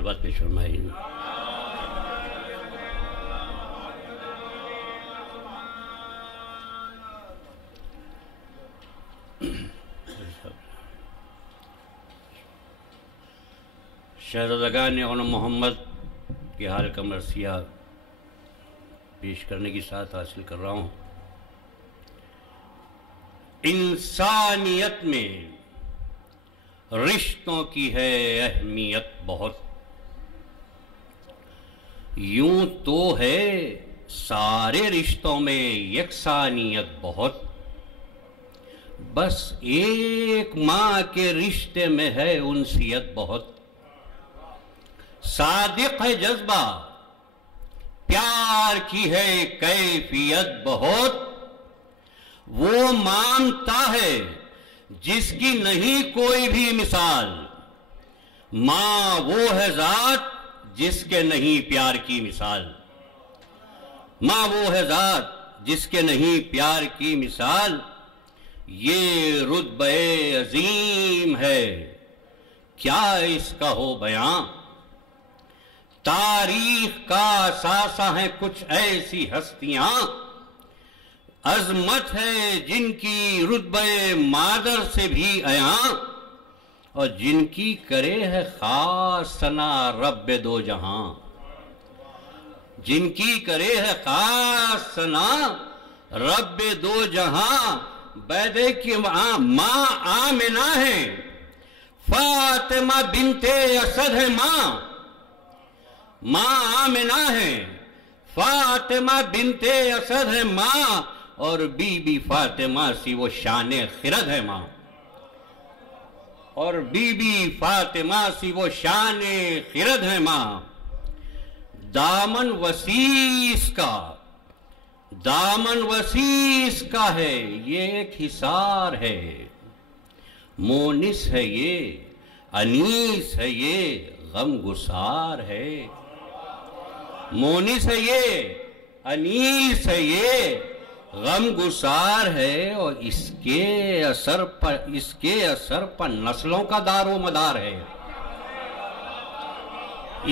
خلوت پیش فرمائیے. شہزادگان غلام محمد کے حال کا مرثیہ پیش کرنے کی سعادت حاصل کر رہا ہوں. انسانیت میں رشتوں کی ہے اہمیت بہت، یوں تو ہے سارے رشتوں میں یکسانیت بہت، بس ایک ماں کے رشتے میں ہے انسیت بہت. صادق ہے جذبہ پیار کی ہے کیفیت بہت، وہ مانتا ہے جس کی نہیں کوئی بھی مثال، ماں وہ ہے ذات جس کے نہیں پیار کی مثال، ماں وہ ہے ذات جس کے نہیں پیار کی مثال. یہ رتبہ عظیم ہے کیا اس کا ہو بیان، تاریخ کا اثاثہ ہیں کچھ ایسی ہستیاں، عظمت ہے جن کی رتبہ مادر سے بھی عیاں، اور جن کی کرے ہے خاص ثنا رب دو جہاں، جن کی کرے ہے خاص ثنا رب دو جہاں. بیدے کی ماں آمنہ ہے، فاطمہ بنت اسد ہے ماں آمنہ ہے، فاطمہ بنت اسد ہے ماں، اور بی بی فاطمہ سی وہ شان خرد ہے ماں، اور بی بی فاطمہ سی وہ شان خرد ہے ماں. دامن وسیع کا، دامن وسیع کا ہے یہ ایک حصار ہے، مونس ہے یہ انیس ہے یہ غم گسار ہے، مونس ہے یہ انیس ہے یہ غم گسار ہے، اور اس کے اثر پر نسلوں کا دار و مدار ہے،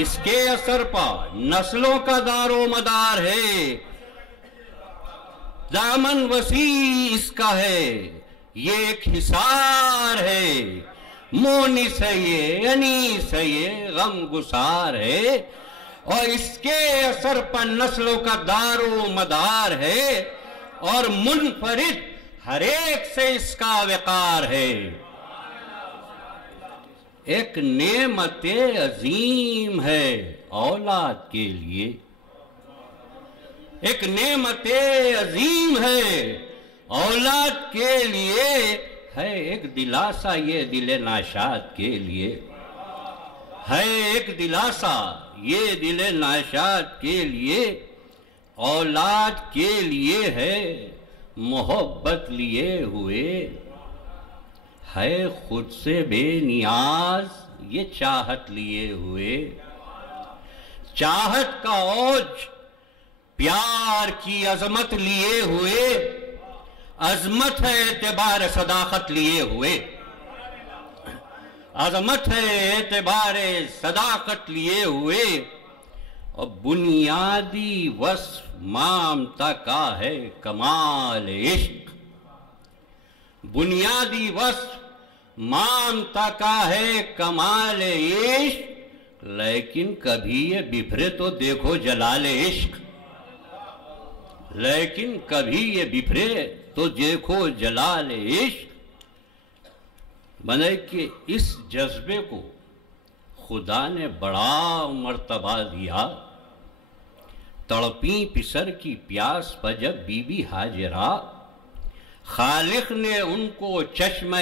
اس کے اثر پر نسلوں کا دار و مدار ہے. دامن وسیع اس کا ہے یہ ایک حصار ہے، مونس ہے یہ انیس ہے یہ غم گسار ہے، اور اس کے اثر پر نسلوں کا دار و مدار ہے، اور منفرد ہر ایک سے اس کا وقار ہے. ایک نعمت عظیم ہے اولاد کے لیے، ایک نعمت عظیم ہے اولاد کے لیے، ہے ایک دلاسا یہ دل ناشاد کے لیے، ہے ایک دلاسا یہ دل ناشاد کے لیے. اولاد کے لیے ہے محبت لیے ہوئے، ہے خود سے بے نیاز یہ چاہت لیے ہوئے. چاہت کا اوج پیار کی عظمت لیے ہوئے، عظمت ہے اعتبار صداقت لیے ہوئے، عظمت ہے اعتبار صداقت لیے ہوئے. اور بنیادی وصف مامتا کا ہے کمال عشق، بنیادی وصف مامتا کا ہے کمال عشق. لیکن کبھی یہ بفرے تو دیکھو جلال عشق، لیکن کبھی یہ بفرے تو دیکھو جلال عشق. بنے کہ اس جذبے کو خدا نے بڑا مرتبہ دیا. تڑپی پسر کی پیاس پر جب بی بی ہاجرہ، خالق نے ان کو چشمہ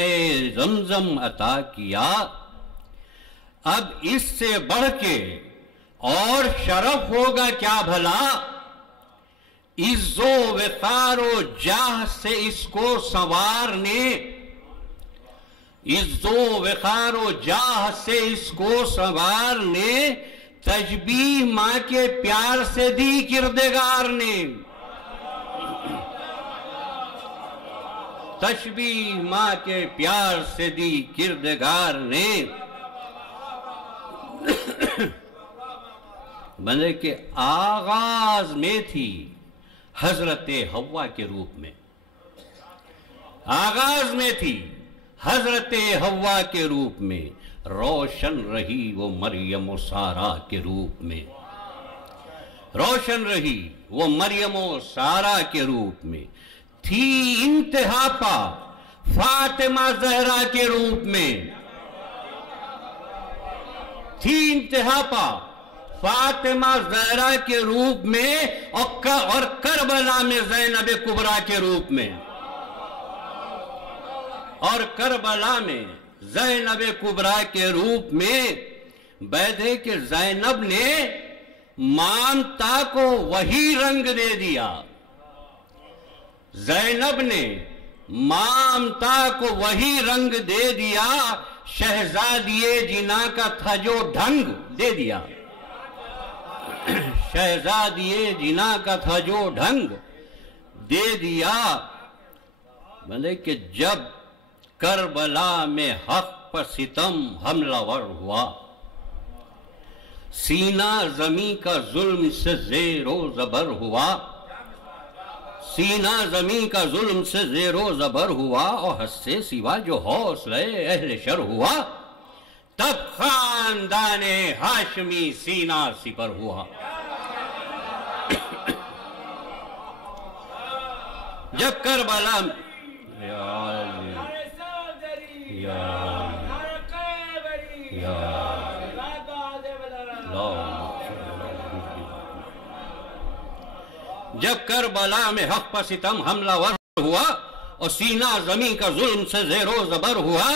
زمزم عطا کیا. اب اس سے بڑھ کے اور شرف ہوگا کیا بھلا، عز و وقار و جاہ سے اس کو سنوارنے، عز و وقار و جاہ سے اس کو سنوارنے، تشبیہ ماں کے پیار سے دی کردگار نے، تشبیہ ماں کے پیار سے دی کردگار نے. بندے کے آغاز میں تھی حضرت حوا کے روپ میں، آغاز میں تھی حضرت حوا کے روپ میں، روشن رہی وہ مریم و سارا کے روپ میں، روشن رہی وہ مریم و سارا کے روپ میں، تھی انتہا پا فاطمہ زہرا کے روپ میں، تھی انتہا پا فاطمہ زہرا کے روپ میں، اور کربلا میں زینب کبریٰ کے روپ میں، اور کربلا میں زینب کبریٰ کے روپ میں۔ بیدے کہ زینب نے مامتا کو وہی رنگ دے دیا، زینب نے مامتا کو وہی رنگ دے دیا، شہزادی جنا کا تھا جو ڈھنگ دے دیا، شہزادی جنا کا تھا جو ڈھنگ دے دیا۔ بندے کہ جب کربلا میں حق پر ستم حملہ ور ہوا، سینہ زمیں کا ظلم سے زیر و زبر ہوا، سینہ زمیں کا ظلم سے زیر و زبر ہوا، اور حد سے سوا جو حوصلہ اہل شر ہوا، تب خاندان ہاشمی سینہ سپر ہوا۔ جب کربلا جب کربلا میں حق پر ستم حملہ ور ہوا، اور سینہ زمیں کا ظلم سے زیر و زبر ہوا،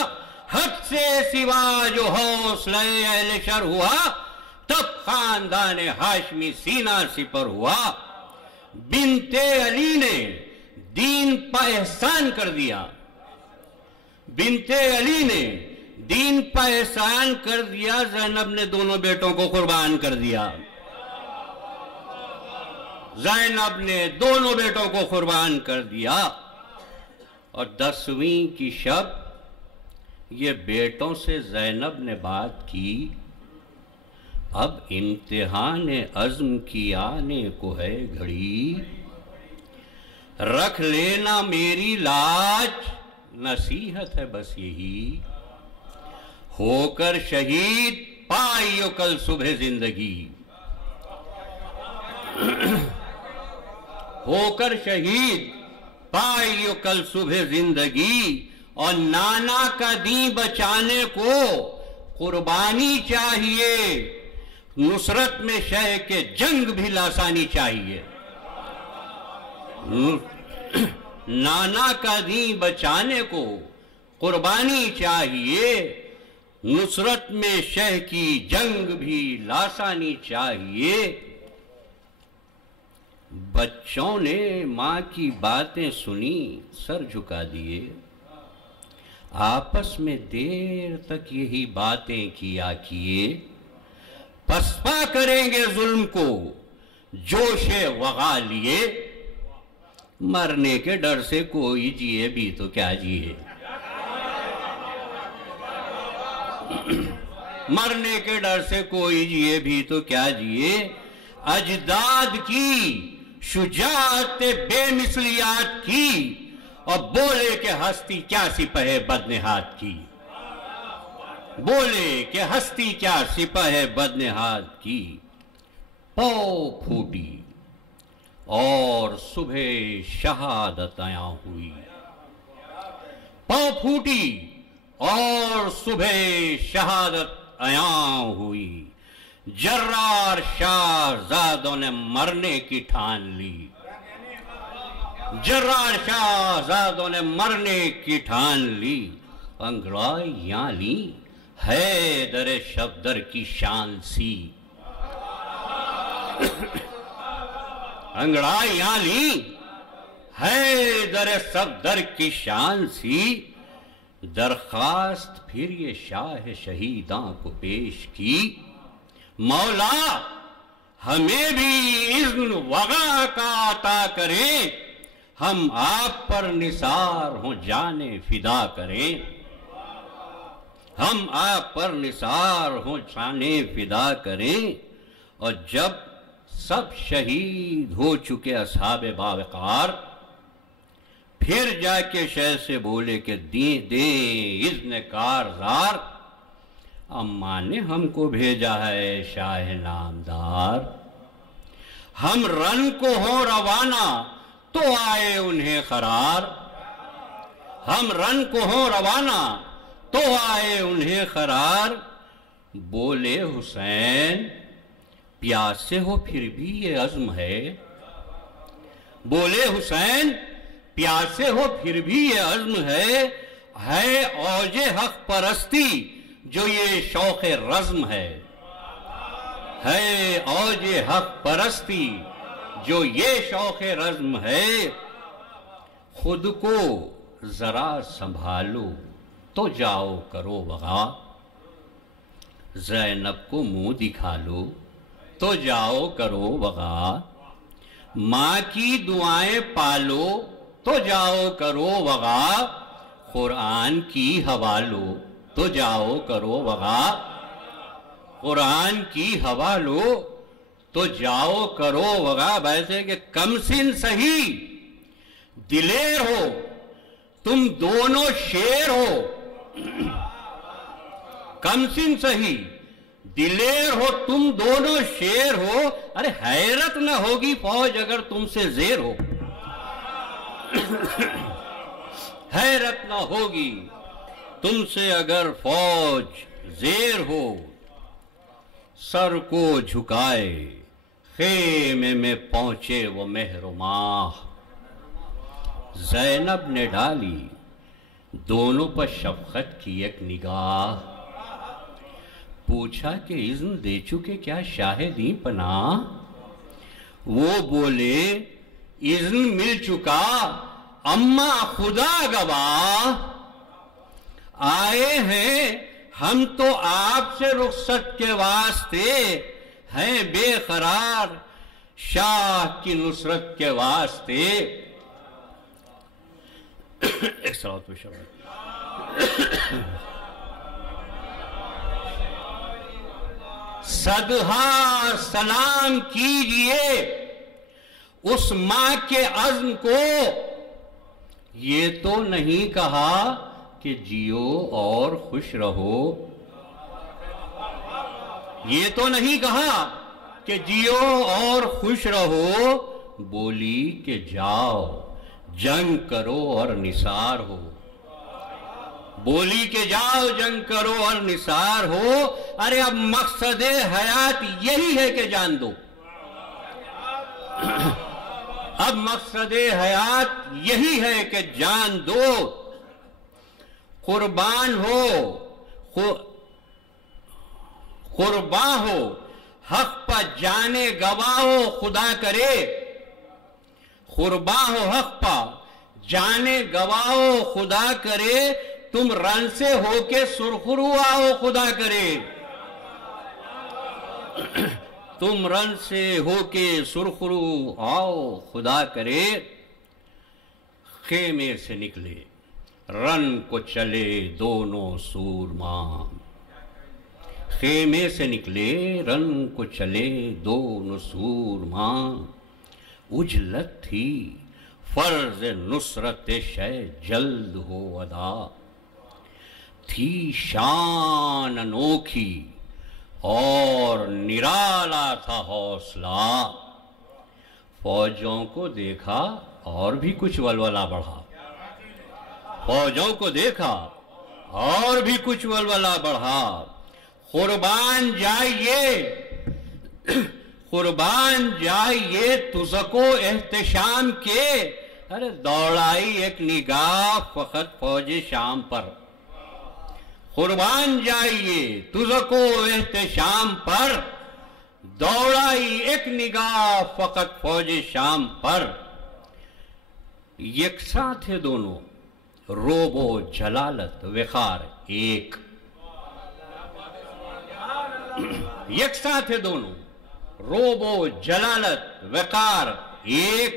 حد سے سوا جو حوصلہ اہل شر ہوا، تب خاندان ہاشمی سینہ سپر ہوا۔ بنت علی نے دین پہ احسان کر دیا، بنت علی نے دین پہ احسان کر دیا، زینب نے دونوں بیٹوں کو قربان کر دیا، زینب نے دونوں بیٹوں کو قربان کر دیا۔ اور 10ویں کی شب یہ بیٹوں سے زینب نے بات کی، اب امتحان عزم کی آنے کو ہے گھڑی، رکھ لینا میری لاج، نصیحت ہے بس یہی، ہو کر شہید پائیو کل صبح زندگی، ہو کر شہید پائیو کل صبح زندگی، اور نانا کا دین بچانے کو قربانی چاہیے، نصرت میں شہ کے جنگ بھی لاسانی چاہیے، نانا کا دین بچانے کو قربانی چاہیے، نصرت میں شہ کی جنگ بھی لاسانی چاہیے۔ بچوں نے ماں کی باتیں سنی، سر جھکا دیے، آپس میں دیر تک یہی باتیں کیا کیے، پسپا کریں گے ظلم کو جوش وغا لیے، مرنے کے ڈر سے کوئی جیے بھی تو کیا جیے، مرنے کے ڈر سے کوئی جیے بھی تو کیا جیے، اجداد کی شجاعت بے مثلیات کی، اور بولے کہ ہستی کیا سپہ بدنہاد کی، بولے کہ ہستی کیا سپہ بدنہاد کی۔ پو پھوٹی اور صبح شہادت عیاں ہوئی، پو پھوٹی اور صبح شہادت عیاں ہوئی، جرار شاہزادوں نے مرنے کی ٹھان لی، جرار شاہزادوں نے مرنے کی ٹھان لی، انگڑائیاں لی حیدر شفدر کی شان سی، انگڑائیاں لی حیدر صفدر کی شان سی، درخواست پھر یہ شاہ شہیداں کو پیش کی، مولا ہمیں بھی اذن وغا کا عطا کریں، ہم آپ پر نثار ہوں جانے فدا کریں، ہم آپ پر نثار ہوں جانیں فدا کریں، اور جب سب شہید ہو چکے اصحاب باوقار، پھر جا کے شہ سے بولے کہ دے اذن کارزار، اماں نے ہم کو بھیجا ہے شاہ نامدار، ہم رن کو ہوں روانہ تو آئے انہیں قرار، ہم رن کو ہوں روانہ تو آئے انہیں قرار، بولے حسین پیاسے ہو پھر بھی یہ عزم ہے، بولے حسین پیاسے ہو پھر بھی یہ عزم ہے اوج حق پرستی جو یہ شوق رزم ہے اوج حق پرستی جو یہ شوق رزم ہے، خود کو ذرا سنبھالو تو جاؤ کرو وغا، زینب کو منہ دکھا لو تو جاؤ کرو وغا، ماں کی دعائیں پالو تو جاؤ کرو وغا، قرآن کی ہوا لو تو جاؤ کرو وغا، قرآن کی ہوا لو تو جاؤ کرو وغا۔ ویسے کہ کم سن سہی دلیر ہو تم دونوں شیر ہو، کم سن سہی دلیر ہو تم دونوں شیر ہو، ارے حیرت نہ ہوگی فوج اگر تم سے زیر ہو، حیرت نہ ہوگی تم سے اگر فوج زیر ہو، سر کو جھکائے خیمے میں پہنچے وہ مہر و ماہ، زینب نے ڈالی دونوں پر شفقت کی ایک نگاہ، پوچھا کہ اذن دے چکے کیا شاہدیں پناہ، وہ بولے اذن مل چکا اماں خدا گواہ، آئے ہیں ہم تو آپ سے رخصت کے واسطے، ہیں بے قرار شاہ کی نصرت کے واسطے۔ ایک صلوات پہ شباب صدہا سلام کیجئے اس ماں کے عزم کو، یہ تو نہیں کہا کہ جیو اور خوش رہو، یہ تو نہیں کہا کہ جیو اور خوش رہو، بولی کہ جاؤ جنگ کرو اور نثار ہو، بولی کہ جاؤ جنگ کرو اور نثار ہو، ارے اب مقصد حیات یہی ہے کہ جان دو، اب مقصد حیات یہی ہے کہ جان دو، قربان ہو قربان ہو حق پر جانے گواہو خدا کرے، قربان ہو حق پر جانے گواہو خدا کرے، تم رن سے ہو کے سرخرو آؤ خدا کرے، تم رن سے ہو کے سرخرو آؤ خدا کرے، خیمے سے نکلے رن کو چلے دونوں سورماں، خیمے سے نکلے رن کو چلے دونوں سورماں، اجلت تھی فرض نصرت شے جلد ہو ادا، تھی شان انوکھی اور نرالا تھا حوصلہ، فوجوں کو دیکھا اور بھی کچھ ولولہ بڑھا، فوجوں کو دیکھا اور بھی کچھ ولولہ بڑھا، قربان جائیے قربان جائیے تزکو احتشام کے، ارے دوڑائی ایک نگاہ فقط فوج شام پر، قربان جائیے تزکو احتشام پر، دوڑائی ایک نگاہ فقط فوج شام پر، یکساں تھے دونوں روب و جلالت وقار ایک، یکساں تھے دونوں روب و جلالت وقار ایک،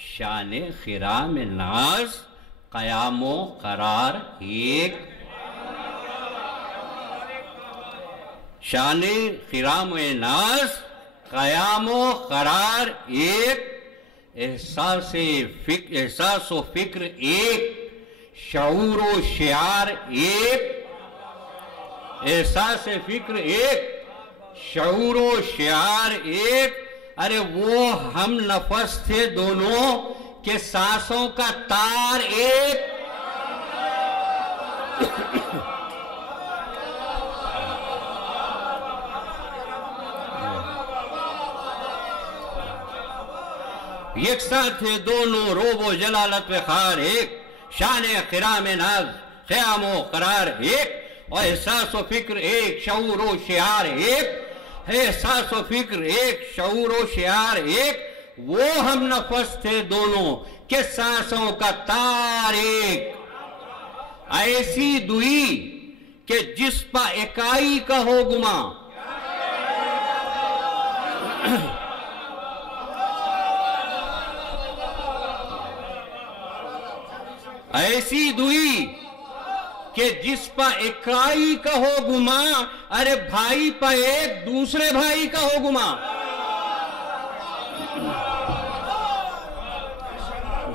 شان خرام ناز قیام و قرار ایک، شان خرام ناز قیام و قرار ایک، احساس و فکر ایک، شعور و شعار ایک، احساس فکر ایک، شعور و شعار ایک. ارے وہ ہم نفس تھے دونوں کہ سانسوں کا تار ایک. یکساں تھے دونوں روب و جلالت وقار ایک، شان خرام ناز قیام و قرار ایک، اور احساس و فکر ایک، شعور و شعار ایک، احساس و فکر ایک، شعور و شعار ایک. وہ ہم نفس تھے دونوں کہ سانسوں کا تار ایک. ایسی دوئی کہ جس پا اکائی کا ہو گما، ایسی دوئی کہ جس پا اکائی کا ہو گما، ارے بھائی پا ایک دوسرے بھائی کا ہو گما.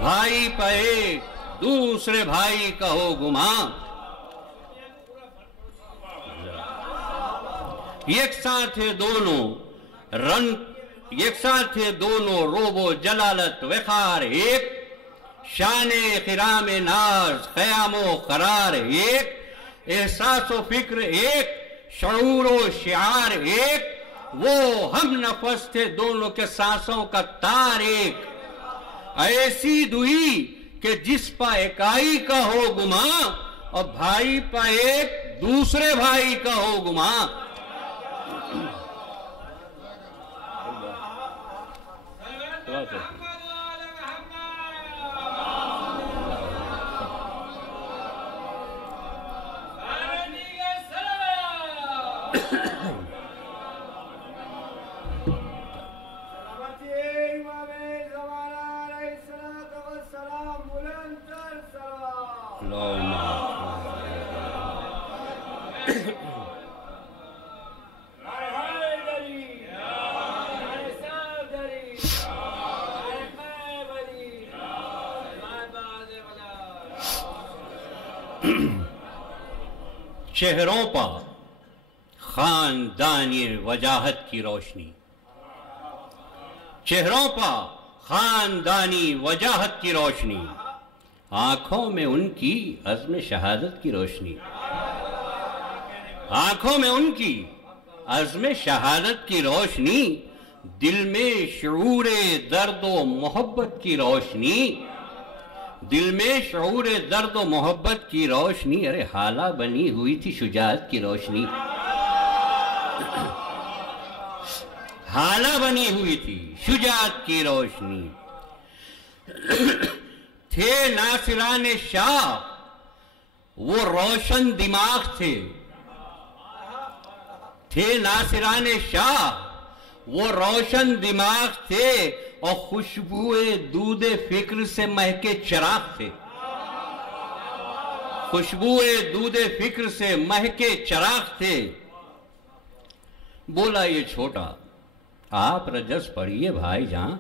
بھائی پا ایک دوسرے بھائی کا ہو گما. یکساں تھے دونوں روب و جلالت وقار ایک، شان خرام ناز قیام و قرار ایک، احساس و فکر ایک، شعور و شعار ایک. وہ ہم نفس تھے دونوں کے سانسوں کا تار ایک. ایسی دوئی کہ جس پا اکائی کا ہو گما، اور بھائی پا ایک دوسرے بھائی کا ہو گما. چہروں پا خاندانی وجاہت کی روشنی، چہروں پا خاندانی وجاہت کی روشنی، آنکھوں میں ان کی عزم شہادت کی روشنی، آنکھوں میں ان کی عزم شہادت کی روشنی، دل میں شعور درد و محبت کی روشنی، دل میں شعور درد و محبت کی روشنی. ارے حالہ بنی ہوئی تھی شجاعت کی روشنی، حالہ بنی ہوئی تھی شجاعت کی روشنی. تھے ناصران شاہ وہ روشن دماغ تھے، تھے ناصران شاہ وہ روشن دماغ تھے، اور خوشبوئے دودھ فکر سے مہکے چراغ تھے، خوشبوئے دودھ فکر سے مہکے چراغ تھے. بولا یہ چھوٹا آپ رجس پڑھیے بھائی جان،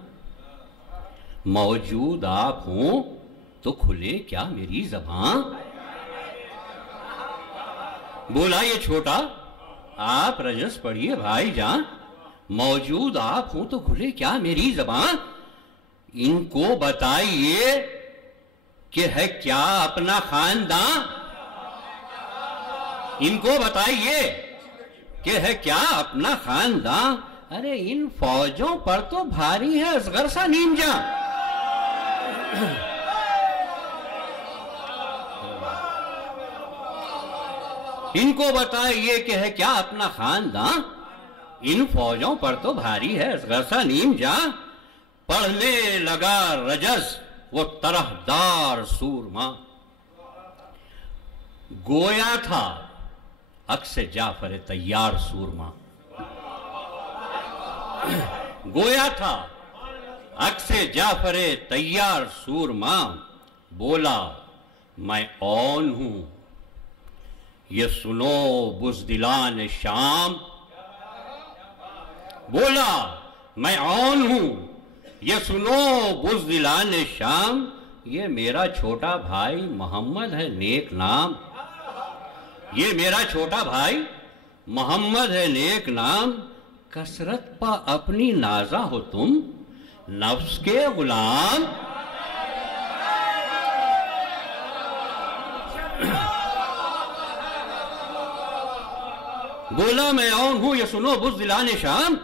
موجود آپ ہوں تو کھلے کیا میری زبان. بولا یہ چھوٹا آپ رجس پڑھیے بھائی جان، موجود آپ ہوں تو کھلے کیا میری زبان. ان کو بتائیے کہ ہے کیا اپنا خاندان، ان کو بتائیے کہ ہے کیا اپنا خاندان. ارے ان فوجوں پر تو بھاری ہے اصغر سا نیم جان. ان کو بتائیے کہ ہے کیا اپنا خاندان، ان فوجوں پر تو بھاری ہے اصغر سا نیم جان. پڑھنے لگا رجز وہ طرحدار سورما، گویا تھا عکس جعفر تیار سورما، گویا تھا عکس جعفر تیار سورما. بولا میں اون ہوں یہ سنو بزدلان شام، بولا میں عون ہوں، یہ سنو بزدلان شام، یہ میرا چھوٹا بھائی محمد ہے نیک نام، یہ میرا چھوٹا بھائی محمد ہے نیک نام، کثرت پا اپنی نازا ہو تم نفس کے غلام۔ بولا میں عون ہوں، یہ سنو بزدلان شام،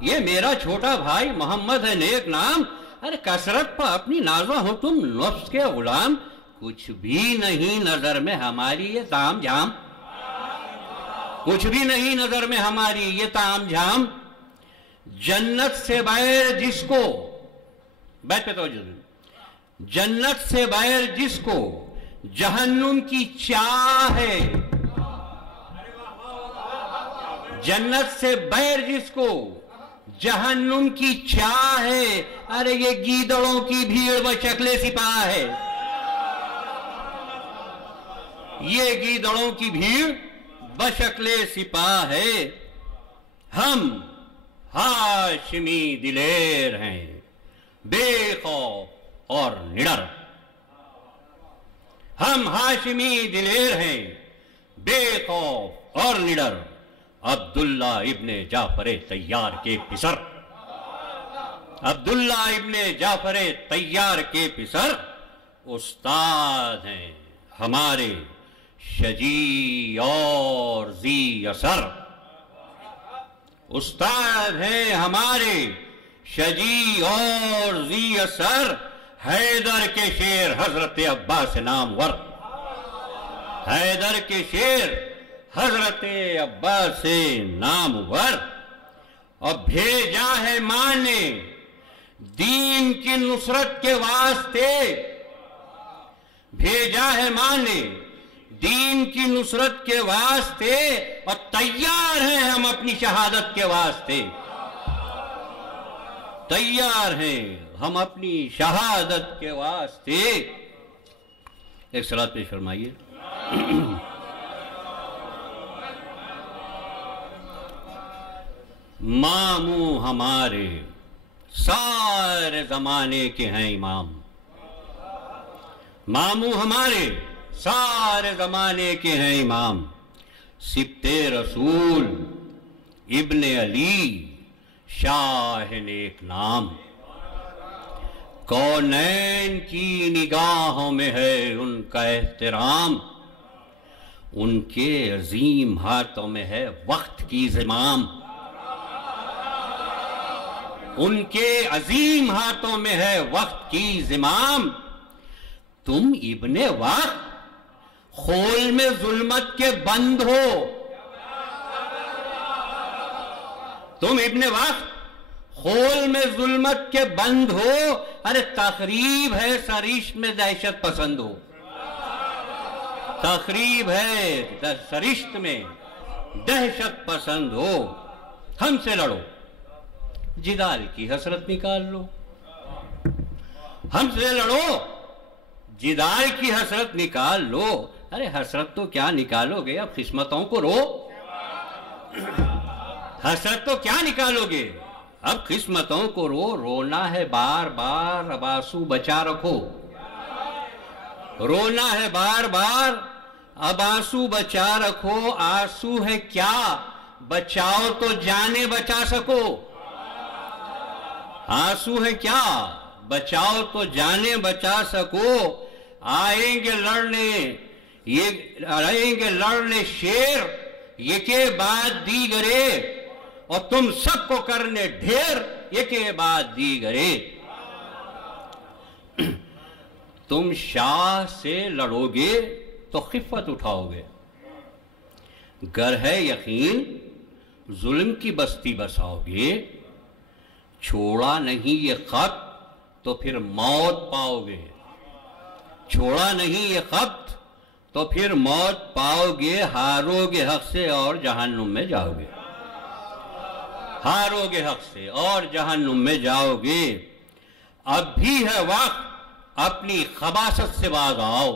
یہ میرا چھوٹا بھائی محمد ہے نیک نام، ارے کثرت پا اپنی نازا ہو تم نفس کے غلام، کچھ بھی نہیں نظر میں ہماری یہ تام جھام، کچھ بھی نہیں نظر میں ہماری یہ تام جھام، جنت سے بغیر جس کو، بیت پہ توجہ دیں، جنت سے بغیر جس کو جہنم کی چاہ ہے، جنت سے بغیر جس کو جہنم کی چاہ ہے، ارے یہ گیدڑوں کی بھیڑ بشکل سپاہ ہے، یہ گیدڑوں کی بھیڑ بشکل سپاہ ہے، ہم ہاشمی دلیر ہیں بے خوف اور نڈر، ہم ہاشمی دلیر ہیں بے خوف اور نڈر، عبداللہ ابن جعفر طیار کے پسر، عبداللہ ابن جعفر طیار کے پسر، استاد ہیں ہمارے شجیع اور ذی اثر، استاد ہیں ہمارے شجیع اور ذی اثر، حیدر کے شیر حضرت عباس نامور، حیدر کے شیر حضرت عباس نامور، اور بھیجا ہے ماں نے دین کی نصرت کے واسطے، بھیجا ہے ماں نے دین کی نصرت کے واسطے، اور تیار ہیں ہم اپنی شہادت کے واسطے، تیار ہیں ہم اپنی شہادت کے واسطے۔ ایک صلوات پیش فرمائیے۔ ماموں ہمارے سارے زمانے کے ہیں امام، ماموں ہمارے سارے زمانے کے ہیں امام، سبط رسول ابن علی شاہ نیک نام، کونین کی نگاہوں میں ہے ان کا احترام، ان کے عظیم ہاتھوں میں ہے وقت کی زمام، ان کے عظیم ہاتھوں میں ہے وقت کی زمام، تم ابن وقت خول میں ظلمت کے بند ہو، تم ابن وقت خول میں ظلمت کے بند ہو، ارے تقریب ہے سرشت میں دہشت پسند ہو، تقریب ہے سرشت میں دہشت پسند ہو، ہم سے لڑو جدال کی حسرت نکال لو، ہم سے لڑو جدال کی حسرت نکال لو، ارے حسرت تو کیا نکالو گے، اب قسمتوں کو رو، حسرت تو کیا نکالو گے، اب قسمتوں کو رو، رونا ہے بار بار اب آنسو بچا رکھو، رونا ہے بار بار اب آنسو بچا رکھو، آنسو ہے کیا بچاؤ تو جانے بچا سکو، آنسو ہے کیا بچاؤ تو جانے بچا سکو، آئیں گے لڑنے شیر یہ کے بعد دیگرے، اور تم سب کو کرنے ڈھیر یہ کے بعد دیگرے، تم شاہ سے لڑو گے تو خفت اٹھاؤ گے، گر ہے یقین ظلم کی بستی بساؤ گے، چھوڑا نہیں یہ خط تو پھر موت پاؤ گے، چھوڑا نہیں یہ خط تو پھر موت پاؤ گے، ہارو گے حق سے اور جہنم میں جاؤ گے، ہارو گے حق سے اور جہنم میں جاؤ گے، اب بھی ہے وقت اپنی خباثت سے باز آؤ،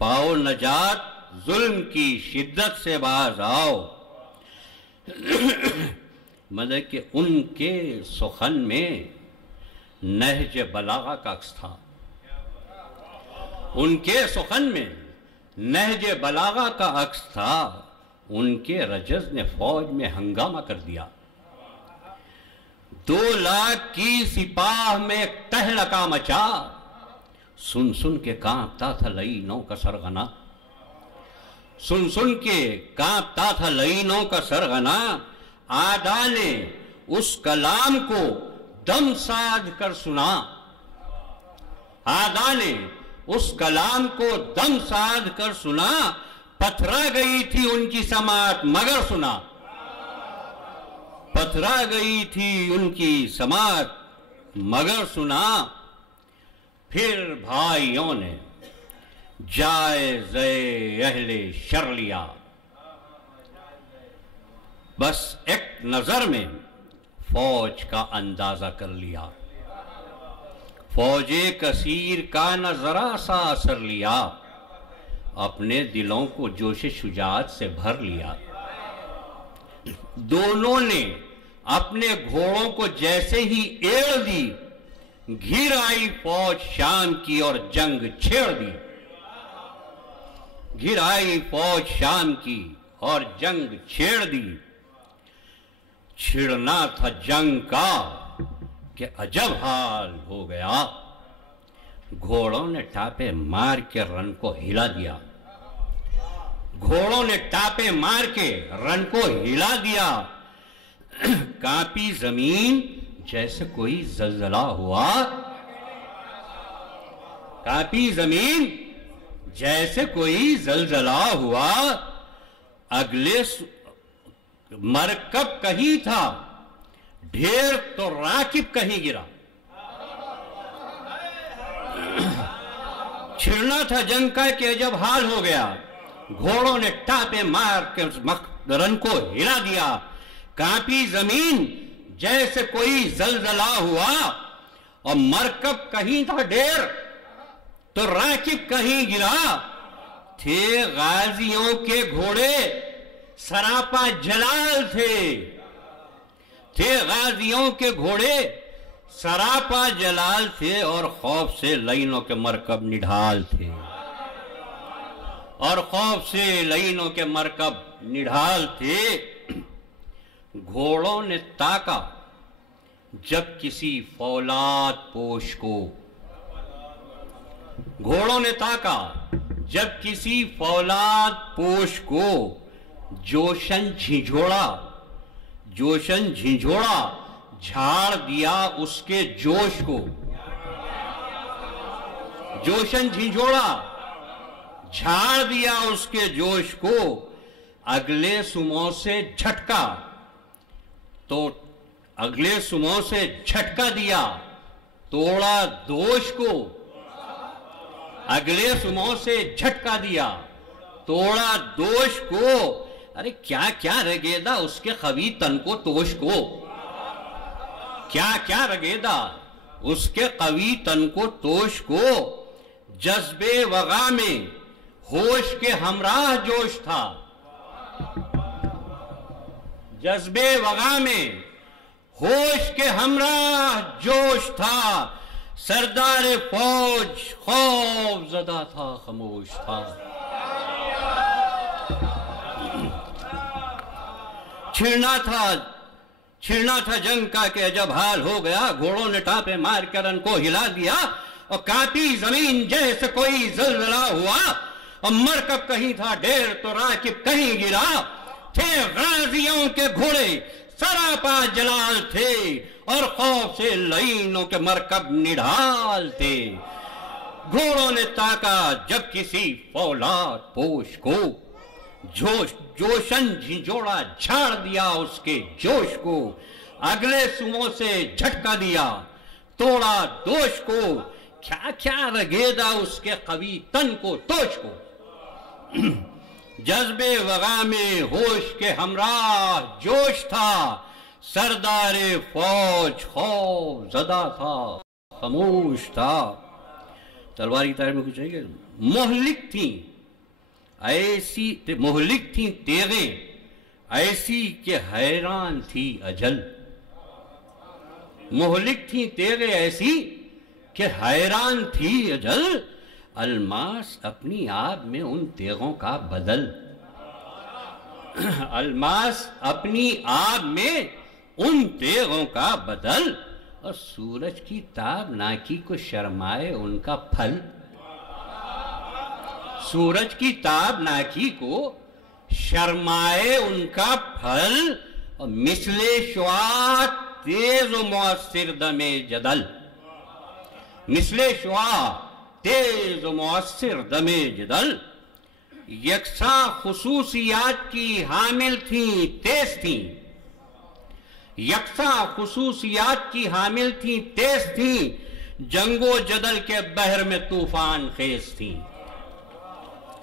پاؤ نجات ظلم کی شدت سے باز آؤ، مطلب کہ ان کے سخن میں نہج بلاغہ کا عکس تھا، ان کے سخن میں نہج بلاغہ کا عکس تھا۔ ان کے رجز نے فوج میں ہنگامہ کر دیا، 2 لاکھ کی سپاہ میں تہلکہ مچا، سن سن کے کانپتا تھا لعینوں کا سرغنا، سن سن کے کانپتا تھا لعینوں کا سرغنا۔ آدھا نے اس کلام کو دم ساز کر سنا، آدھا نے اس کلام کو دم ساز کر سنا، پتھرا گئی تھی ان کی سماعت مگر سنا، پتھرا گئی تھی ان کی سماعت مگر سنا۔ پھر بھائیوں نے جائزہ اہل شر لیا، بس ایک نظر میں فوج کا اندازہ کر لیا، فوج کثیر کا نہ ذرا سا اثر لیا، اپنے دلوں کو جوش شجاعت سے بھر لیا۔ دونوں نے اپنے گھوڑوں کو جیسے ہی ایڑ دی، گھر آئی فوج شام کی اور جنگ چھیڑ دی، گھر آئی فوج شام کی اور جنگ چھیڑ دی۔ چھڑنا تھا جنگ کا کہ عجب حال ہو گیا، گھوڑوں نے ٹاپے مار کے رن کو ہلا دیا، گھوڑوں نے ٹاپے مار کے رن کو ہلا دیا۔ کانپی زمین جیسے کوئی زلزلہ ہوا، کانپی زمین جیسے کوئی زلزلہ ہوا، اگلے مرکب کہیں تھا ڈھیر تو راکب کہیں گرا۔ چھڑنا تھا جنگ کا کہ جب حال ہو گیا، گھوڑوں نے ٹاپے مار کے رن کو ہلا دیا، کانپی زمین جیسے کوئی زلزلہ ہوا، اور مرکب کہیں تھا ڈھیر تو راکب کہیں گرا۔ تھے غازیوں کے گھوڑے سراپا جلال تھے غازیوں کے گھوڑے سراپا جلال تھے، اور خوف سے لعینوں کے مرکب نڈھال تھے، اور خوف سے لعینوں کے مرکب نڈھال تھے۔ گھوڑوں نے تاکا جب کسی فولاد پوش کو، گھوڑوں نے تاکا جب کسی فولاد پوش کو، جوشن جھنجھوڑا، جوشن جھنجھوڑا جھاڑ دیا اس کے جوش کو، جوشن جھنجھوڑا جھاڑ دیا اس کے جوش کو۔ اگلے سموں سے جھٹکا تو اگلے سموں سے جھٹکا دیا، توڑا دوش کو، اگلے سموں سے جھٹکا دیا توڑا دوش کو۔ ارے کیا کیا رگیدا اس کے خوی تن کو توش کو، کیا کیا رگیدا اس کے قوی تن کو توش کو۔ جذبے وغا میں ہوش کے ہمراہ جوش تھا، جذبے وغا میں ہوش کے ہمراہ جوش تھا، سردار فوج خوف زدہ تھا، خاموش تھا۔ چھڑنا تھا جنگ کا کہ جب حال ہو گیا، گھوڑوں نے ٹاپے مار کر ان کو ہلا دیا، اور کانپی زمین جیسے کوئی زلزلہ ہوا، اور مرکب کہیں تھا ڈھیر تو راکب کہیں گرا۔ تھے غازیوں کے گھوڑے سراپا جلال تھے، اور خوف سے لعینوں کے مرکب نڈھال تھے۔ گھوڑوں نے تاکا جب کسی فولاد پوش کو، جوشن جھنجھوڑا جھاڑ دیا اس کے جوش کو۔ اگلے سموں سے جھٹکا دیا، توڑا دوش کو، کیا کیا رگیدا اس کے قوی تن کو توش کو۔ جذبے وغا میں ہوش کے ہمراہ جوش تھا، سردار فوج خوف زدہ تھا، خاموش تھا۔ تلوار کی تعریف میں کچھ ہے؟ مہلک تھیں ایسی، مہلک تھیں تیغیں ایسی کہ حیران تھی اجل، مہلک تھی تیغیں ایسی کہ حیران تھی اجل، الماس اپنی آب میں ان تیغوں کا بدل، الماس اپنی آب میں ان تیغوں کا بدل، اور سورج کی تابناکی کو شرمائے ان کا پھل، سورج کی تابناکی کو شرمائے ان کا پھل، اور مثل شعاع تیز و مؤثر دم جدل، مثل شعاع تیز و مؤثر دم جدل، یکساں خصوصیات کی حامل تھیں، تیز تھیں، یکساں خصوصیات کی حامل تھیں، تیز تھیں، جنگ و جدل کے بحر میں طوفان خیز تھیں۔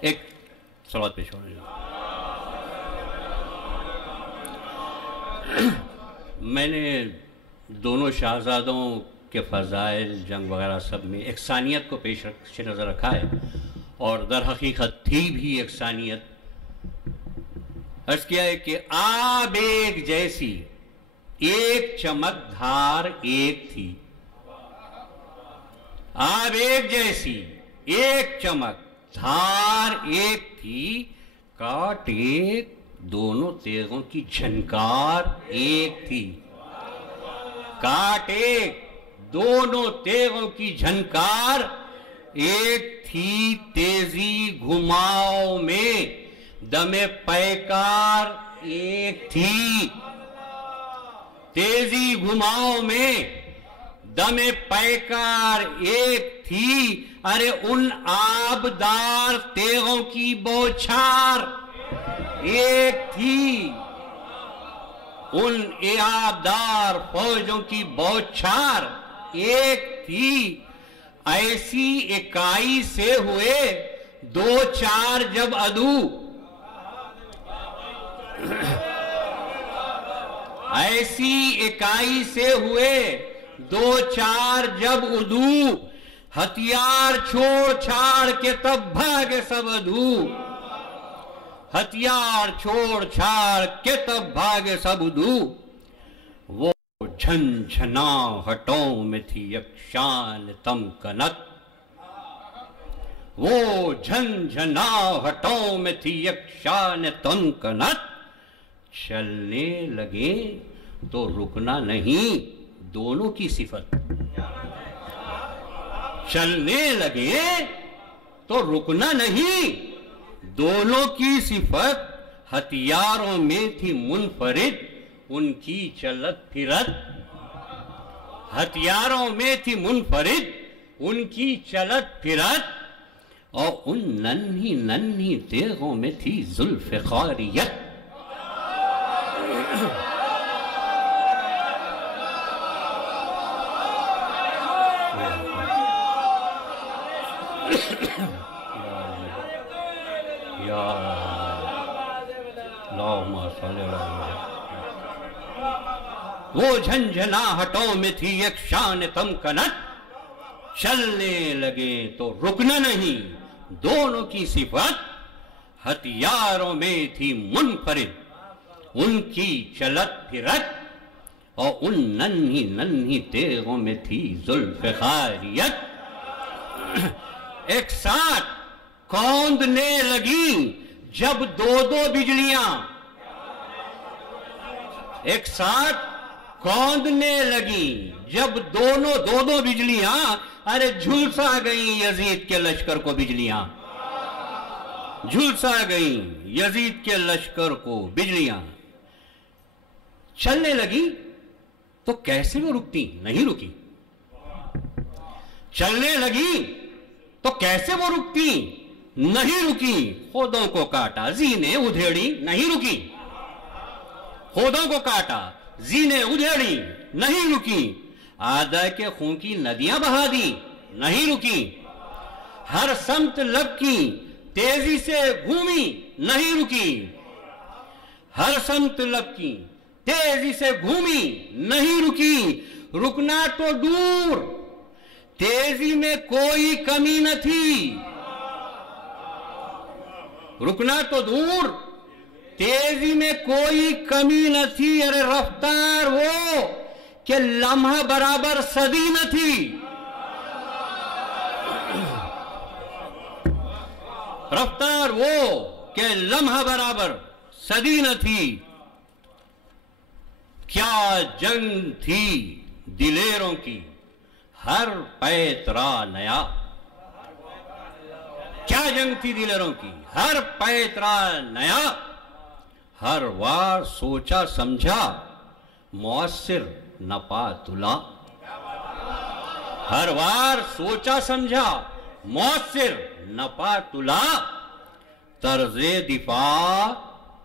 ایک صلوات پیش ہونے لگا۔ میں نے دونوں شہزادوں کے فضائل، جنگ وغیرہ سب میں یکسانیت کو پیش نظر رکھا ہے، اور در حقیقت تھی بھی یکسانیت۔ عرض کیا ہے کہ آب ایک جیسی، ایک چمک دھار ایک تھی، آب ایک جیسی، ایک چمک دھار ایک تھی، کاٹ ایک، دونوں تیغوں کی جھنکار ایک تھی، کاٹ ایک، دونوں تیغوں کی جھنکار ایک تھی، تیزی گھماؤ میں دم پیکار ایک تھی، تیزی گھماؤ میں دم پیکار ایک تھی، ارے ان آبدار تیغوں کی بوچھار ایک تھی، ان آبدار فوجوں کی بوچھار ایک تھی، ایسی اکائی سے ہوئے دو چار جب عدو، ایسی اکائی سے ہوئے دو چار جب عدو، ہتھیار چھوڑ چھاڑ کے تب بھاگے سب عدو، ہتھیار چھوڑ چھاڑ کے تب بھاگے سب عدو، وہ جھنجھنا ہٹوں میں تھی یک شان تمکنت، وہ جھنجھنا ہٹوں میں تھی یک شان تمکنت، چلنے لگے تو رکنا نہیں، دونوں کی صفت، چلنے لگے تو رکنا نہیں، دونوں کی صفت، ہتھیاروں میں تھی منفرد ان کی چلت پھرت، ہتھیاروں میں تھی منفرد ان کی چلت پھرت، اور ان ننھی ننھی تیغوں میں تھی ذوالفقاریت، وہ جھنجھناہٹوں میں تھی یک شان تمکنت، چلنے لگے تو رکنا نہیں، دونوں کی صفت، ہتھیاروں میں تھی منفرد ان کی چلت پھرت، اور ان ننھی ننھی تیغوں میں تھی ذوالفقاریت، ایک ساتھ کوندنے لگیں جب دو دو بجلیاں، ایک ساتھ کوندنے لگیں جب دونوں دو دو بجلیاں، ارے جھلسا گئیں یزید کے لشکر کو بجلیاں، جھلسا گئیں یزید کے لشکر کو بجلیاں، چلنے لگی تو کیسے وہ رکتی؟ نہیں رکی، چلنے لگی تو کیسے وہ رکتی؟ نہیں رکی، خودوں کو کاٹا زینے ادھیڑی، نہیں رکی، خودوں کو کاٹا زینے ادھیڑی، نہیں رکی، آدھا کے خون کی ندیاں بہا دی، نہیں رکی، ہر سمت لب کی تیزی سے گھومی، نہیں رکی، ہر سمت لب کی تیزی سے گھومی، نہیں رکی، رکنا تو دور، تیزی میں کوئی کمی نہ تھی، رکنا تو دور، تیزی میں کوئی کمی نہ تھی، ارے رفتار وہ کہ لمحہ برابر صدی نہ تھی، رفتار وہ کہ لمحہ برابر صدی نہ تھی۔ کیا جنگ تھی دلیروں کی، ہر پیترا نیا، کیا جنگ تھی دلیروں کی، ہر پیترا نیا، ہر وار سوچا سمجھا مؤثر نہ پا تلا، ہر وار سوچا سمجھا مؤثر نہ پا تلا، طرز دفاع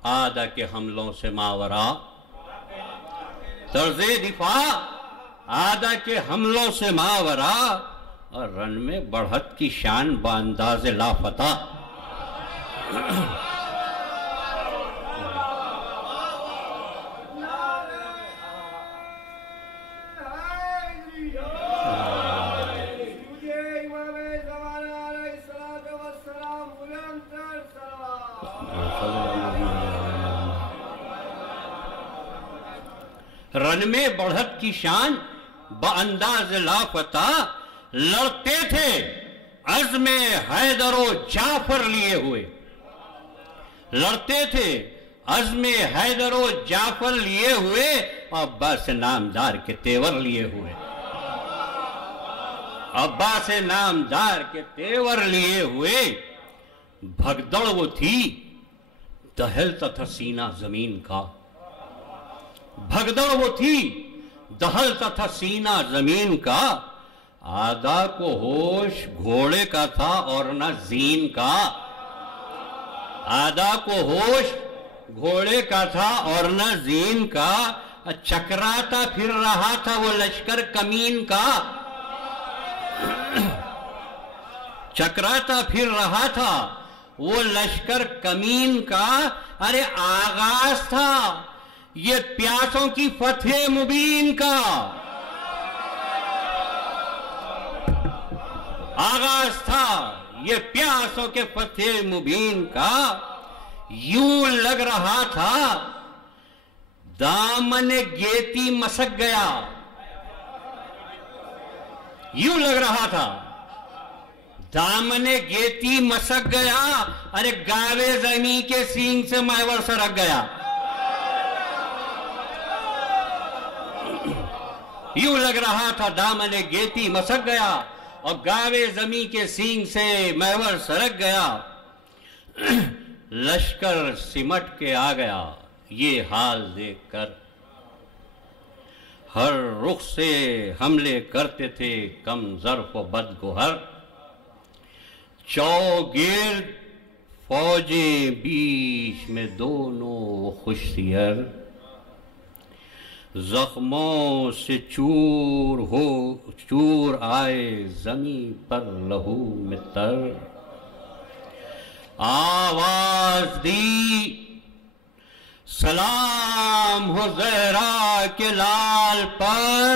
آدھا کے حملوں سے ماورا، طرز دفاع آدھا کے حملوں سے ماورا، اور رن میں بڑھت کی شان بانداز لافتہ۔ رن میں بڑھت کی شان بانداز لافتہ، لڑتے تھے عزم حیدر و جعفر لیے ہوئے، لڑتے تھے عزم حیدر و جعفر لیے ہوئے، عباس نامدار کے تیور لیے ہوئے، عباس نامدار کے تیور لیے ہوئے۔ بھگدڑ وہ تھی دہلتا تھا سینہ زمین کا، بھگدڑ وہ تھی دہلتا تھا سینہ زمین کا، آدھا کو ہوش گھوڑے کا تھا اور نہ زین کا، آدھا کو ہوش گھوڑے کا تھا اور نہ زین کا، چکراتا پھر رہا تھا وہ لشکر کمین کا، چکراتا پھر رہا تھا وہ لشکر کمین کا، ارے آغاز تھا یہ پیاسوں کی فتح مبین کا، آغاز تھا یہ پیاسوں کے فتح مبین کا، یوں لگ رہا تھا دامن گیتی مسک گیا، یوں لگ رہا تھا دامن گیتی مسک گیا، ارے گاوے زمیں کے سینگ سے محور سرک گیا، یوں لگ رہا تھا دامن گیتی مسک گیا اور گاوے زمیں کے سینگ سے محور سرک گیا، لشکر سمٹ کے آ گیا یہ حال دیکھ کر، ہر رخ سے حملے کرتے تھے کم ظرف و بد گوہر، چوگرد فوجیں بیچ میں دونوں خوش سیر، زخموں سے چور آئے زمیں پر لہو میں تر، آواز دی سلام ہو زہرا کے لال پر،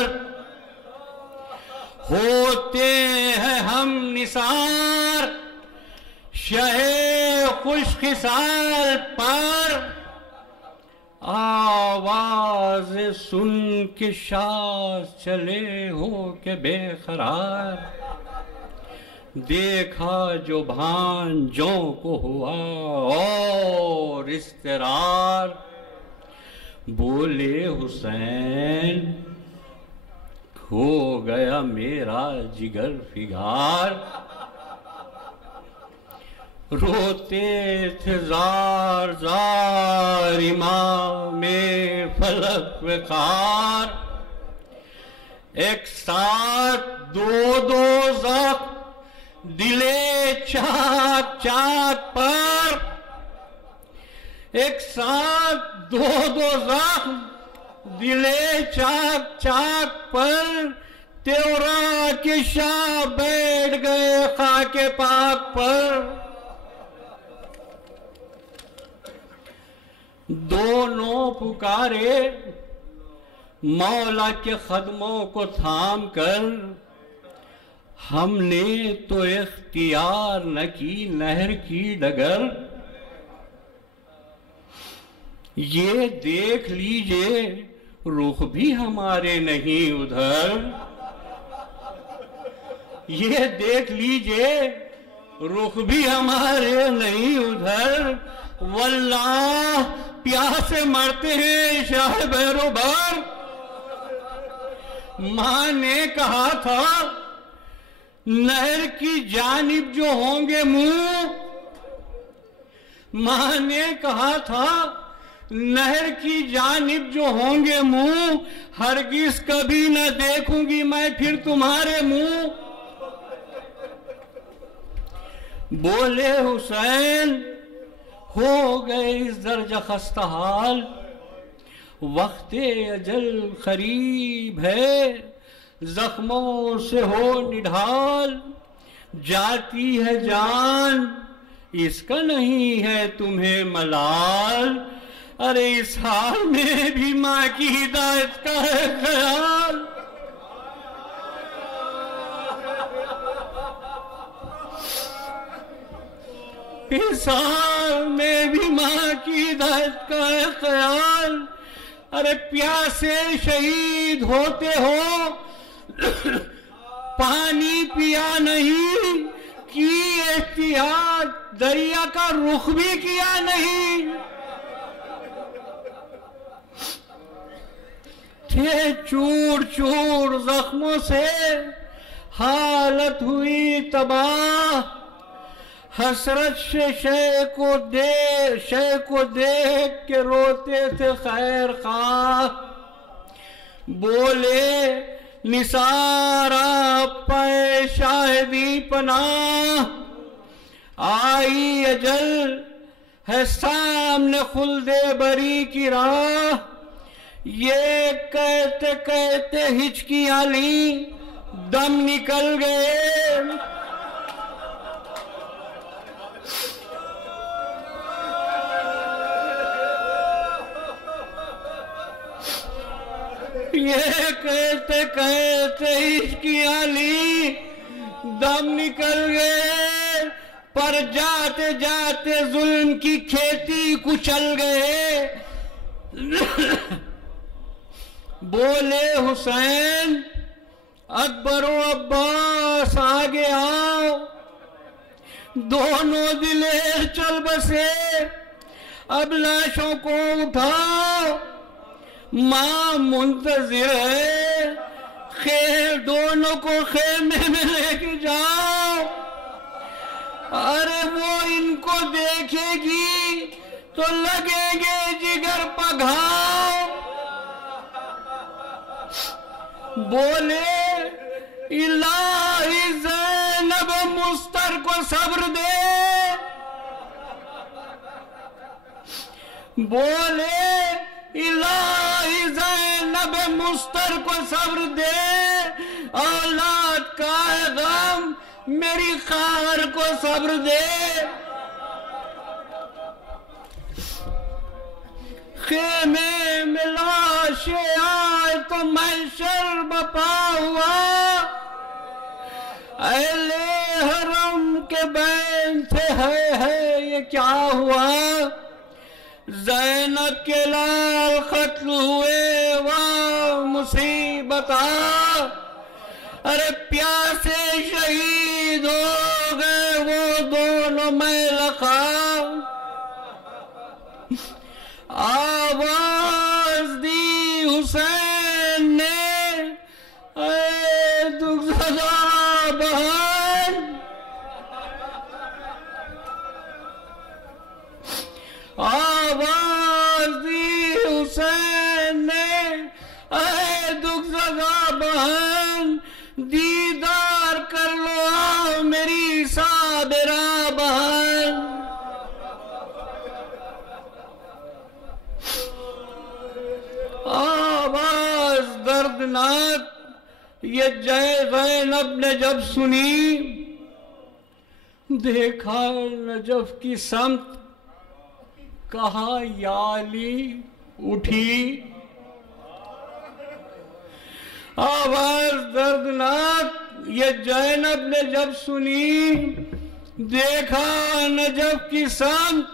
ہوتے ہیں ہم نثار شہ خوش خصال پر، آواز سن کے شاز چلے ہو کے بے قرار، دیکھا جو بھانجوں کو ہوا اور اضطرار، بولے حسین ہو گیا میرا جگر فگار، روتے تھے زار زار امام فلک وقار، ایک ساتھ دو زخم دلے چاک چاک پر، ایک ساتھ دو زخم دلے چاک چاک پر، تیورا کے شاہ بیٹھ گئے خاک پاک پر، دونوں پکارے مولا کے قدموں کو تھام کر، ہم نے تو اختیار نہ کی نہر کی ڈگر، یہ دیکھ لیجئے رخ بھی ہمارے نہیں ادھر، یہ دیکھ لیجئے رخ بھی ہمارے نہیں ادھر، واللہ پیاسے مرتے ہیں شاہ بحر و بر۔ ماں نے کہا تھا نہر کی جانب جو ہوں گے منہ، ماں نے کہا تھا نہر کی جانب جو ہوں گے منہ، ہرگز کبھی نہ دیکھوں گی میں پھر تمہارے منہ۔ بولے حسین ہو گئے اس درجہ خستہ حال، وقت اجل قریب ہے زخموں سے ہو نڈھال، جاتی ہے جان اس کا نہیں ہے تمہیں ملال، ارے اس حال میں بھی ماں کی ہدایت کا ہے خیال۔ اس حال میں بھی ماں کی ہدایت کا ہے خیال، ارے پیاسے شہید ہوتے ہو پانی پیا نہیں، کی احتیاط دریا کا رخ بھی کیا نہیں، تھے چور چور زخموں سے حالت ہوئی تباہ، حسرت سے شے کو دیکھ کے روتے تھے خیر خواہ، بولے نثار آپ پائے شاہدی پناہ، آئی اجل ہے سامنے خلد بری کی راہ، یہ کہتے کہتے ہچکیاں لیں دم نکل گئے، یہ کہتے کہتے ہچکیاں لی دم نکل گئے، پر جاتے جاتے ظلم کی کھیتی کچل گئے، بولے حسین اکبر و عباس آگے آؤ، دونوں دلیر چل بسے اب لاشوں کو اٹھاؤ، ماں منتظر ہے خیر دونوں کو خیمے میں لے کے جاؤ، ارے وہ ان کو دیکھے گی تو لگیں گے جگر پگھاؤ، بولے الہی زینب مستر کو صبر دے، بولے الہی زینب مستر کو صبر دے، اولاد کا غم میری خار کو صبر دے، خیمے میں لاشیں آئے تو محشر بپا ہوا، اہل حرم کے بین تھے ہے یہ کیا ہوا، زینب کے لال قتل ہوئے واہ مصیبت آ، ارے پیاسے شہید ہو گئے وہ دونوں میلقا، آواز دی حسین نے اے دکھ زدہ بہن، آواز دی حسین نے اے دکھ زدہ بہن، دیدار کر لو آؤ میری صابرہ بہن، آواز دردناک یہ زینب نے جب سنی، دیکھا نجف کی سمت کہا یا علی اٹھی، آواز دردناک یہ زینب نے جب سنی، دیکھا نجف کی سمت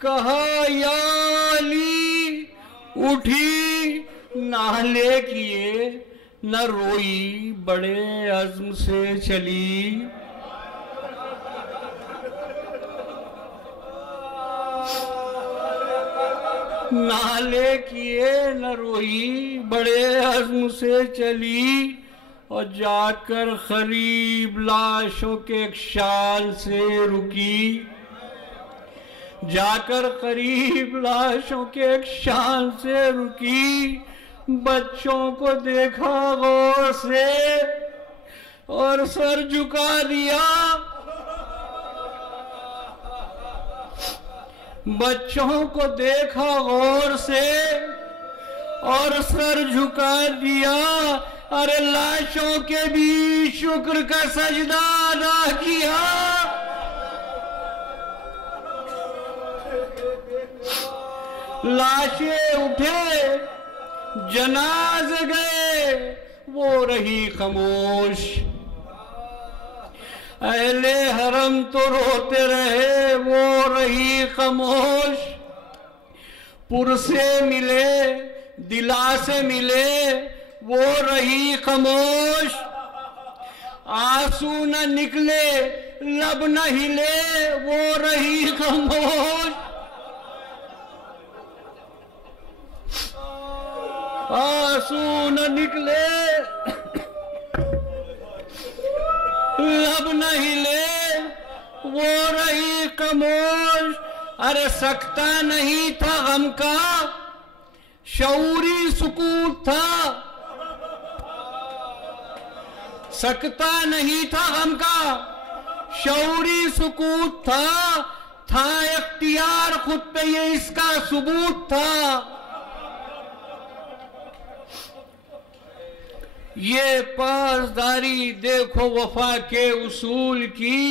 کہا یا علی اٹھی نالے کیے نہ روئی بڑے عزم سے چلی، نالے کیے نہ روئی بڑے عزم سے چلی، اور جا کر قریب لاشوں کے ایک شال سے رکی، جا کر قریب لاشوں کے ایک شال سے رکی، بچوں کو دیکھا غور سے اور سر جھکا دیا، بچوں کو دیکھا غور سے اور سر جھکا دیا، ارے لاشوں کے بھی شکر کا سجدہ ادا کیا۔ لاشیں اٹھے جنازے گئے وہ رہی خاموش، اہل حرم تو روتے رہے وہ رہی خاموش، پرسے ملے دلا سے ملے وہ رہی خاموش، آنسو نہ نکلے لب نہ ہلے وہ رہی خاموش، آنسو نہ نکلے لب نہ ہلے وہ رہی خاموش، ارے سکتہ نہیں تھا غم کا شعوری سکوت تھا، سکتہ نہیں تھا غم کا شعوری سکوت تھا اختیار خود پہ یہ اس کا ثبوت تھا، یہ پاسداری دیکھو وفا کے اصول کی،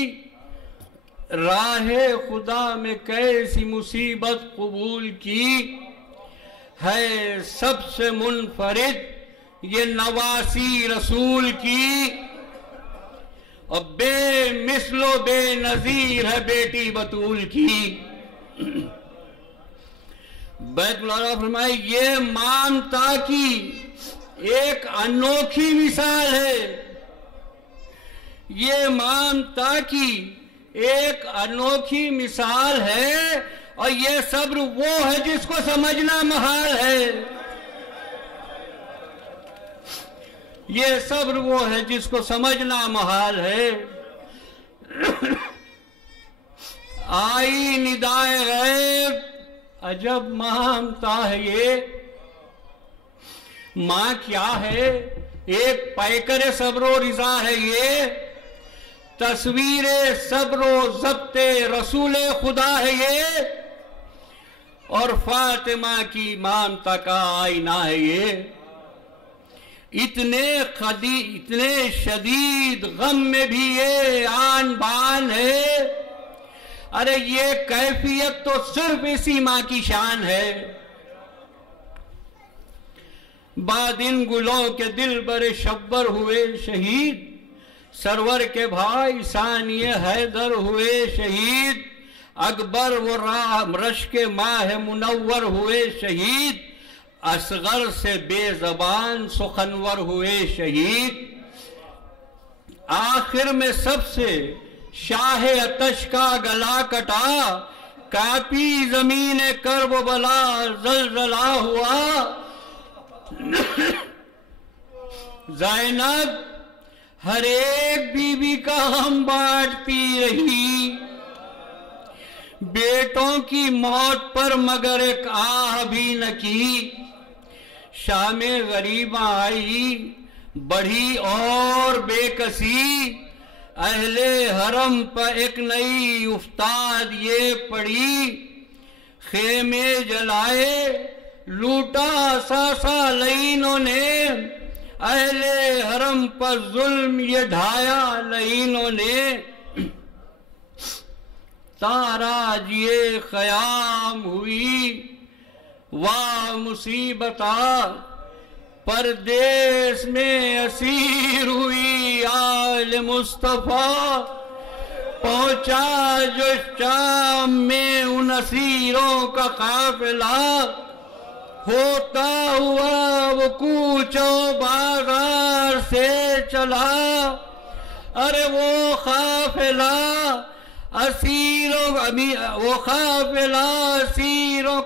راہ خدا میں کیسی مصیبت قبول کی، ہے سب سے منفرد یہ نواسی رسول کی، اور بے مثل و بے نظیر ہے بیٹی بطول کی۔ بیت اللہ فرمائے یہ مامتا کی ایک انوکھی مثال ہے، یہ مامتا کی ایک انوکھی مثال ہے، اور یہ صبر وہ ہے جس کو سمجھنا محال ہے، یہ صبر وہ ہے جس کو سمجھنا محال ہے۔ آئی ندائے غیب عجب مامتا ہے یہ، ماں کیا ہے ایک پیکر صبر و رضا ہے یہ، تصویر صبر و ضبط رسول خدا ہے یہ، اور فاطمہ کی مامتا کا آئینہ ہے یہ، اتنے شدید غم میں بھی یہ آن بان ہے، ارے یہ کیفیت تو صرف اسی ماں کی شان ہے۔ بعد ان گلوں کے دل بر شبر ہوئے شہید، سرور کے بھائی ثانی حیدر ہوئے شہید، اکبر و رش کے ماہ منور ہوئے شہید، اصغر سے بے زبان سخنور ہوئے شہید، آخر میں سب سے شاہ آتش کا گلا کٹا، کاپی زمین کرب و بلا زلزلہ ہوا، زینب ہر ایک بی بی کا غم بانٹتی رہی، بیٹوں کی موت پر مگر ایک آہ بھی نہ کی، شام غریباں آئی بڑھی اور بے کسی، اہل حرم پر ایک نئی افتاد یہ پڑی، خیمے جلائے لوٹا ساسا لعینوں نے، اہل حرم پر ظلم یہ ڈھایا لعینوں نے، تاراج یہ قیام ہوئی واہ مصیبتہ، پردیس میں اسیر ہوئی آل مصطفیٰ، پہنچا جو شام میں ان اسیروں کا قافلہ، ہوتا ہوا وہ کوچو بازار سے چلا، ارے وہ قافلہ اسیروں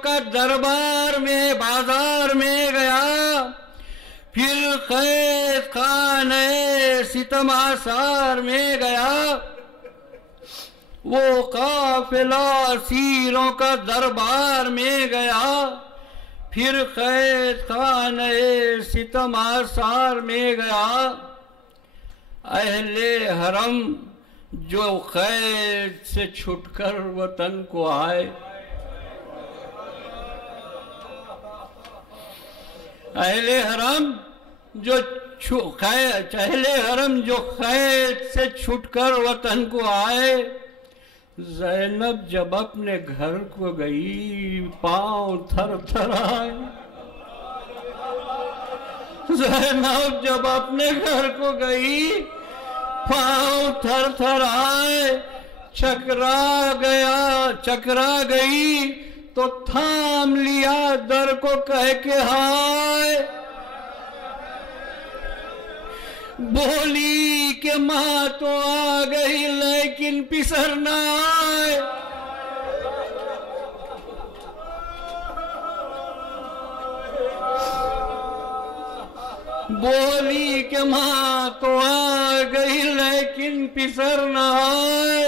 کا دربار میں بازار میں گیا، پھر قید خانے ستم آثار میں گیا، وہ قافلہ اسیروں کا دربار میں گیا، پھر قید خانے ستم آثار میں گیا۔ اہل حرم جو قید سے چھٹ کر وطن کو آئے، اہل حرم جو قید سے چھٹ کر وطن کو آئے، زینب جب اپنے گھر کو گئی پاؤں تھر تھر آئے، زینب جب اپنے گھر کو گئی پاؤں تھر تھر آئے، چکرا گئی تو تھام لیا در کو کہہ کے ہائے، بولی کہ ماں تو آ گئی لیکن پسر نہ آئے، بولی کہ ماں تو آ گئی لیکن پسر نہ آئے،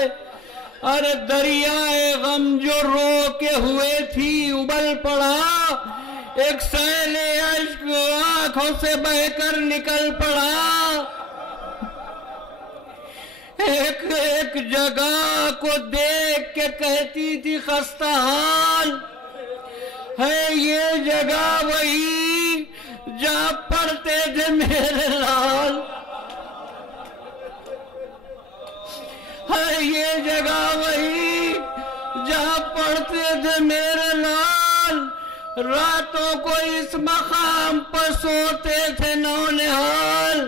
ارے دریائے غم جو رو کے ہوئے تھی ابل پڑا، ایک سیل اشک آنکھوں سے بہہ کر نکل پڑا، ایک ایک جگہ کو دیکھ کے کہتی تھی خستہ حال، ہے یہ جگہ وہی جہاں پڑھتے تھے میرے لال، ہے یہ جگہ وہی جہاں پڑھتے تھے میرے لال، راتوں کو اس مقام پر سوتے تھے نونہال،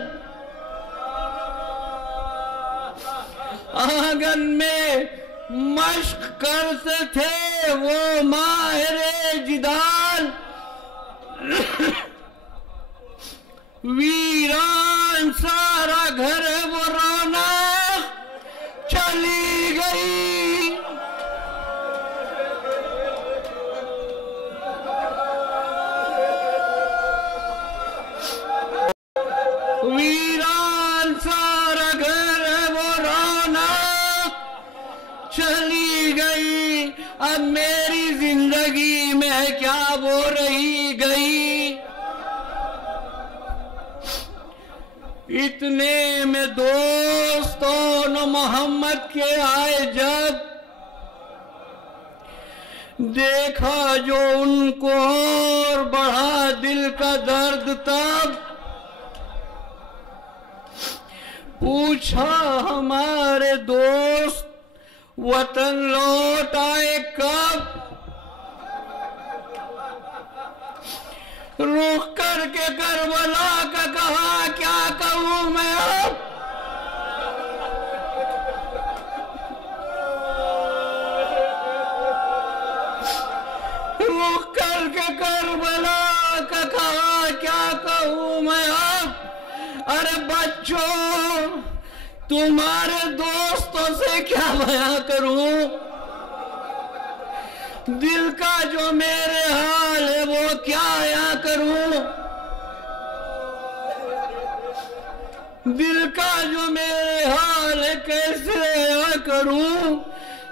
آنگن میں مشق کرتے تھے وہ ماہر جدال، ویران سارا گھر وہ رونق چلی گئی، ویران سارا گھر وہ رونق چلی گئی، اب میری زندگی میں کیا وہ رہی گئی، اتنے میں دوستوں محمد کے آئے جب، دیکھا جو ان کو اور بڑھا دل کا درد تب، پوچھا ہمارے دوست وطن لوٹ آئے کب، رخ کر کے کربلا کا کہا کیا کہوں میں اب، رخ کر کے کربلا کا کہا کیا کہوں میں اب، ارے بچوں تمہارے دوستوں سے کیا بیاں کروں، دل کا جو میرے حال ہے وہ کیا بیاں کروں، دل کا جو میرے حال ہے کیسے بیاں کروں،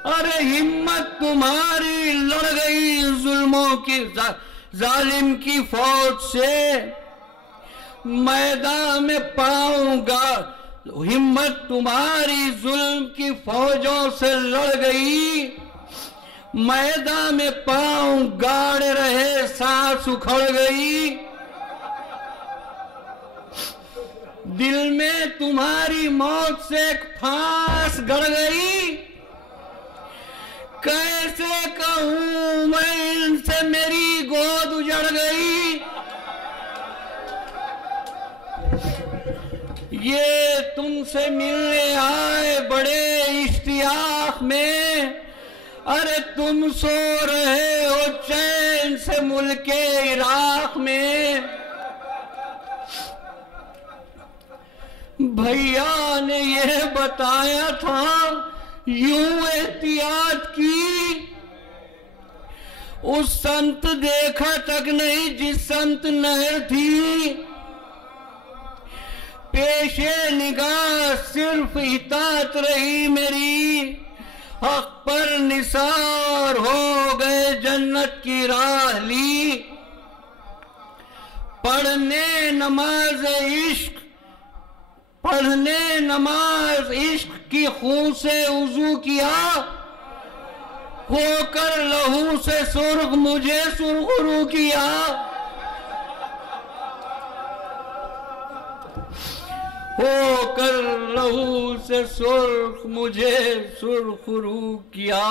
ارے ہمت تمہاری لڑ گئی ظلموں کی ظالم کی فوج سے، میدان میں پاؤں گا، ہمت تمہاری ظلم کی فوجوں سے لڑ گئی، میدان میں پاؤں گاڑے رہے سانس اکھڑ گئی، دل میں تمہاری موت سے ایک پھانس گڑ گئی، کیسے کہوں میں ان سے میری گود اجڑ گئی، یہ تم سے ملنے آئے بڑے اشتیاق میں، ارے تم سو رہے ہو چین سے ملک عراق میں، بھیا نے یہ بتایا تھا یوں احتیاط کی، اس سمت دیکھا تک نہیں جس سمت نہر تھی، پیش نگاہ صرف اطاعت رہی میری، حق پر نثار ہو گئے جنت کی راہ لی، پڑھنے نماز عشق کی خون سے وضو کیا، ہو کر لہو سے سرخ مجھے سرخرو کیا، ہو کر لہو سے سرخ مجھے سرخرو کیا۔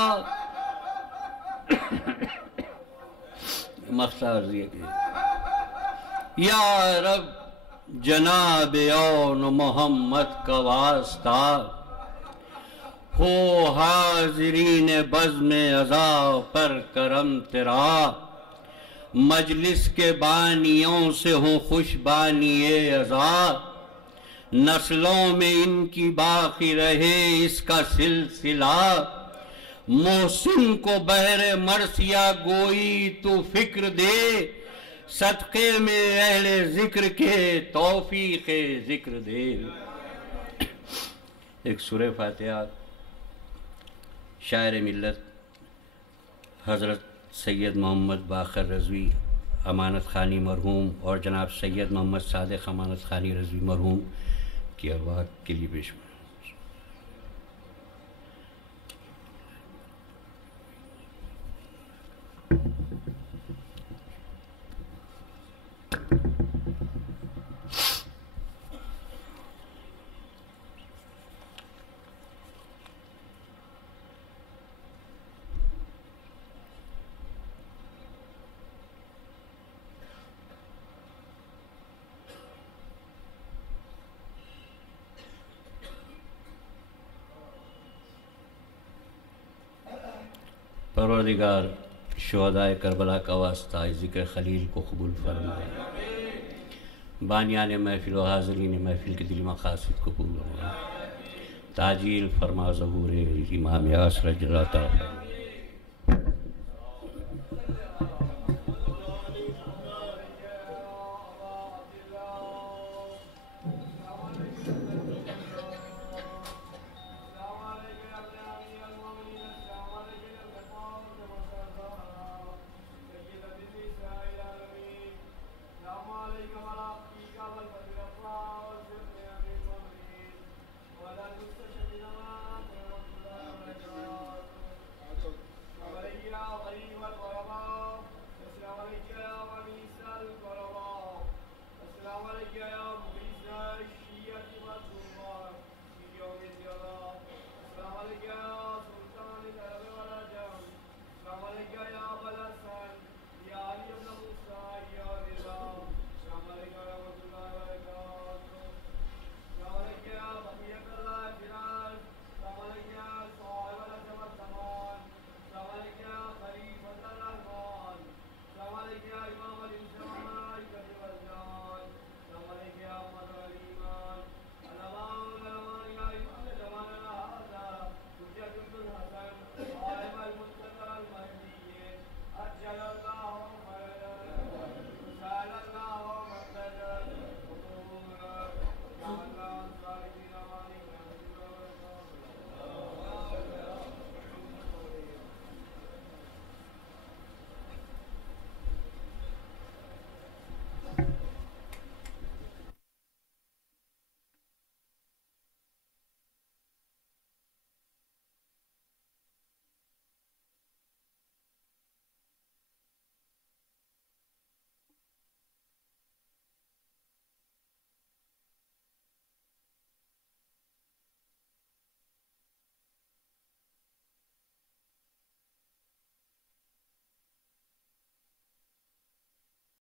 مقصد عرضی ہے کہ یا رب جناب اون محمد کا واسطہ، ہو حاضرین بزم عزا پر کرم تیرا، مجلس کے بانیوں سے ہو خوش بانی عزا، نسلوں میں ان کی باقی رہے اس کا سلسلہ، محسن کو بحر مرثیہ گوئی تو فکر دے، صدقے میں اہل ذکر کے توفیق ذکر دے۔ ایک سورہ فاتحہ شاعر ملت حضرت سید محمد باقر رضوی امانت خانی مرحوم اور جناب سید محمد صادق امانت خانی رضوی مرحوم کی ارواح کے لیے پیش کریں۔ پروردگار شہدائے کربلا کا واسطہ ذکر خلیل کو قبول فرمائے، بانیان محفل و حاضرین محفل کے دلی مقاصد کو قبول فرمائے، تعجیل فرما ظہور امام عصر جل تعالی۔